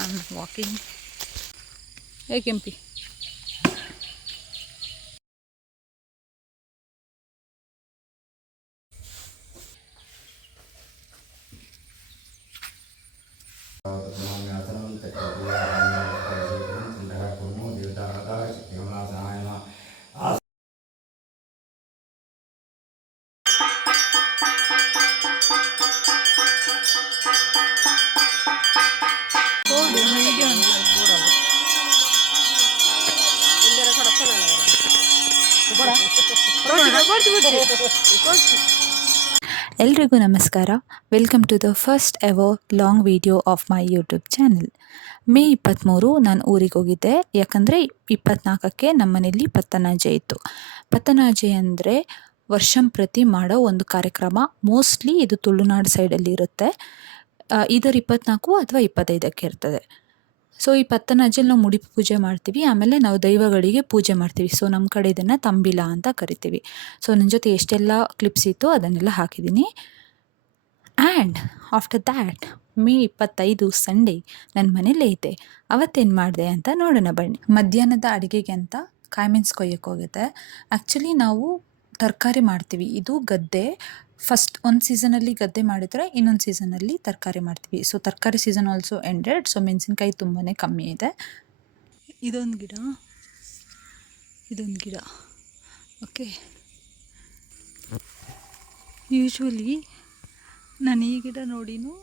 I'm walking. Hey Kempi. ಎಲ್ರಿಗೂ ನಮಸ್ಕಾರ. Welcome to the first ever long video of my YouTube channel. May 23 ನಾನು ಊರಿಗೆ ಹೋಗಿದ್ದೆ. ಯಾಕಂದರೆ 24ಕ್ಕೆ ನಮ್ಮ ಮನೇಲಿ ಪತ್ತನಾಜೆ ಇತ್ತು. ಪತ್ತನಾಜೆ ಅಂದರೆ ವರ್ಷಂಪ್ರತಿ ಮಾಡೋ ಒಂದು ಕಾರ್ಯಕ್ರಮ. ಮೋಸ್ಟ್ಲಿ ಇದು ತುಳುನಾಡು ಸೈಡಲ್ಲಿ ಇರುತ್ತೆ. ಇದರ 24 ಅಥವಾ 25ಕ್ಕೆ ಇರ್ತದೆ. ಸೊ ಈ ಪತ್ತನಾಜೆಯಲ್ಲಿ ನಾವು ಮುಡಿ ಪೂಜೆ ಮಾಡ್ತೀವಿ. ಆಮೇಲೆ ನಾವು ದೈವಗಳಿಗೆ ಪೂಜೆ ಮಾಡ್ತೀವಿ. ಸೊ ನಮ್ಮ ಕಡೆ ಇದನ್ನು ತಂಬಿಲ ಅಂತ ಕರಿತೀವಿ. ಸೊ ನನ್ನ ಜೊತೆ ಎಷ್ಟೆಲ್ಲ ಕ್ಲಿಪ್ಸ್ ಇತ್ತು ಅದನ್ನೆಲ್ಲ ಹಾಕಿದ್ದೀನಿ. And after that May 25 Sunday ನನ್ನ ಮನೇಲೇ ಇದ್ದೆ. ಅವತ್ತೇನು ಮಾಡಿದೆ ಅಂತ ನೋಡೋಣ ಬನ್ನಿ. ಮಧ್ಯಾಹ್ನದ ಅಡುಗೆಗೆ ಅಂತ ಕಾಯಿಮೆಣಸು ಕೊಯ್ಯಕ್ಕೆ ಹೋಗುತ್ತೆ. ಆ್ಯಕ್ಚುಲಿ ನಾವು ತರಕಾರಿ ಮಾಡ್ತೀವಿ. ಇದು ಗದ್ದೆ. ಫಸ್ಟ್ ಒಂದು ಸೀಸನಲ್ಲಿ ಗದ್ದೆ ಮಾಡಿದರೆ ಇನ್ನೊಂದು ಸೀಸನಲ್ಲಿ ತರಕಾರಿ ಮಾಡ್ತೀವಿ. ಸೊ ತರಕಾರಿ ಸೀಸನ್ ಆಲ್ಸೋ ಎಂಡೆಡ್. ಸೊ ಮೆಣಸಿನ್ಕಾಯಿ ತುಂಬಾ ಕಮ್ಮಿ ಇದೆ. ಇದೊಂದು ಗಿಡ ಓಕೆ. ಯೂಶ್ವಲಿ ನಾನು ಈ ಗಿಡ ನೋಡಿನೂ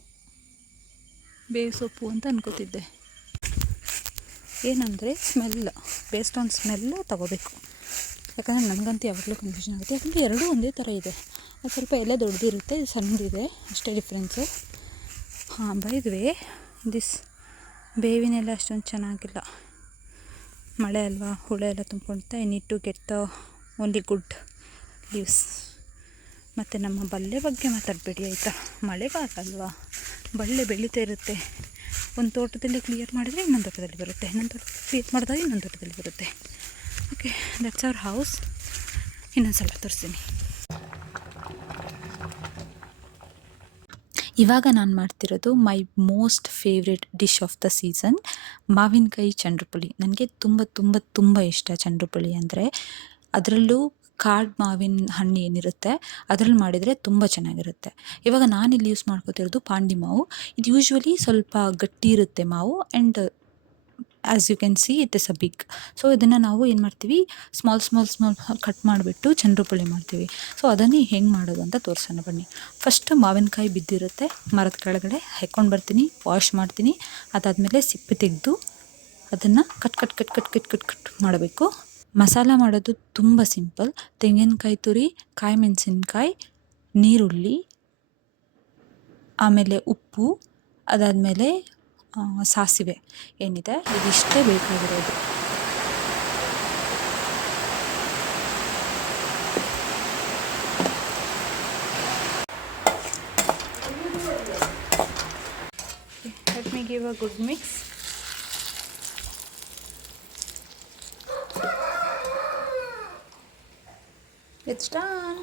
ಬೇವು ಸೊಪ್ಪು ಅಂತ ಅನ್ಕೋತಿದ್ದೆ. ಏನಂದರೆ ಸ್ಮೆಲ್, ಬೇಸ್ಡ್ ಆನ್ ಸ್ಮೆಲ್ ತಗೋಬೇಕು. ಯಾಕಂದರೆ ನನಗಂತೂ ಯಾವಾಗಲೂ ಕನ್ಫ್ಯೂಷನ್ ಆಗುತ್ತೆ. ಯಾಕಂದರೆ ಎರಡೂ ಒಂದೇ ಥರ ಇದೆ. ಅದು ಸ್ವಲ್ಪ ಎಲೆ ದೊಡ್ಡದಿರುತ್ತೆ, ಇದು ಸಣ್ಣದಿದೆ, ಅಷ್ಟೇ difference. By the way this ಬೇವಿನೆಲ್ಲ ಅಷ್ಟೊಂದು ಚೆನ್ನಾಗಿಲ್ಲ. ಮಳೆ ಅಲ್ವಾ, ಹುಳ ಎಲ್ಲ ತುಂಬ್ಕೊಳ್ತಾ. I need to get the only good leaves. ಮತ್ತು ನಮ್ಮ ಬಲ್ಲೆ ಬಗ್ಗೆ ಮಾತಾಡಬೇಡಿ ಆಯಿತಾ. ಮಳೆಗಾಲ ಅಲ್ವಾ, ಬಳ್ಳೆ ಬೆಳೀತಾ ಇರುತ್ತೆ. ಒಂದು ತೋಟದಲ್ಲಿ ಕ್ಲಿಯರ್ ಮಾಡಿದರೆ ಇನ್ನೊಂದು ತೋಟದಲ್ಲಿ ಬರುತ್ತೆ, ಇನ್ನೊಂದು ತೋಟದಲ್ಲಿ ಕ್ಲಿಯರ್ ಮಾಡಿದಾಗ ಇನ್ನೊಂದು ತೋಟದಲ್ಲಿ ಬರುತ್ತೆ. Okay, that's our house. ಇನ್ನೊಂದು ಸ್ವಲ್ಪ ತೋರಿಸ್ತೀನಿ. ಇವಾಗ ನಾನು ಮಾಡ್ತಿರೋದು ಮೈ most favourite dish of the season, ಮಾವಿನಕಾಯಿ ಚಂದ್ರಪುಳಿ. ನನಗೆ ತುಂಬ ತುಂಬ ತುಂಬ ಇಷ್ಟ ಚಂದ್ರಪುಳಿ ಅಂದರೆ. ಅದರಲ್ಲೂ ಕಾಡು ಮಾವಿನ ಹಣ್ಣು ಏನಿರುತ್ತೆ ಅದರಲ್ಲಿ ಮಾಡಿದರೆ ತುಂಬ ಚೆನ್ನಾಗಿರುತ್ತೆ. ಇವಾಗ ನಾನಿಲ್ಲಿ ಯೂಸ್ ಮಾಡ್ಕೋತಿರೋದು ಪಾಂಡಿ ಮಾವು. ಇದು ಯೂಶ್ವಲಿ ಸ್ವಲ್ಪ ಗಟ್ಟಿ ಇರುತ್ತೆ ಮಾವು. And as you can see it is a big. So ಇದನ್ನು ನಾವು ಏನು ಮಾಡ್ತೀವಿ, ಸ್ಮಾಲ್ ಕಟ್ ಮಾಡಿಬಿಟ್ಟು ಚಂದ್ರಪುಳಿ ಮಾಡ್ತೀವಿ. ಸೊ ಅದನ್ನೇ ಹೆಂಗೆ ಮಾಡೋದು ಅಂತ ತೋರಿಸೋಣ ಬನ್ನಿ. ಫಸ್ಟ್ ಮಾವಿನಕಾಯಿ ಬಿದ್ದಿರುತ್ತೆ ಮರದ ಕೆಳಗಡೆ, ಹೆಕ್ಕೊಂಡು ಬರ್ತೀನಿ, ವಾಶ್ ಮಾಡ್ತೀನಿ. ಅದಾದಮೇಲೆ ಸಿಪ್ಪೆ ತೆಗೆದು ಅದನ್ನು ಕಟ್ ಮಾಡಬೇಕು. ಮಸಾಲ ಮಾಡೋದು ತುಂಬ ಸಿಂಪಲ್. ತೆಂಗಿನಕಾಯಿ ತುರಿ, ಕಾಯಿ ಮೆಣಸಿನ್ಕಾಯಿ, ನೀರುಳ್ಳಿ, ಆಮೇಲೆ ಉಪ್ಪು, ಅದಾದಮೇಲೆ ಸಾಸಿವೆ ಏನಿದೆ ಇದಿಷ್ಟೇ ಬೇಕಾಗಿರೋದು. Let me give a good mix. It's done.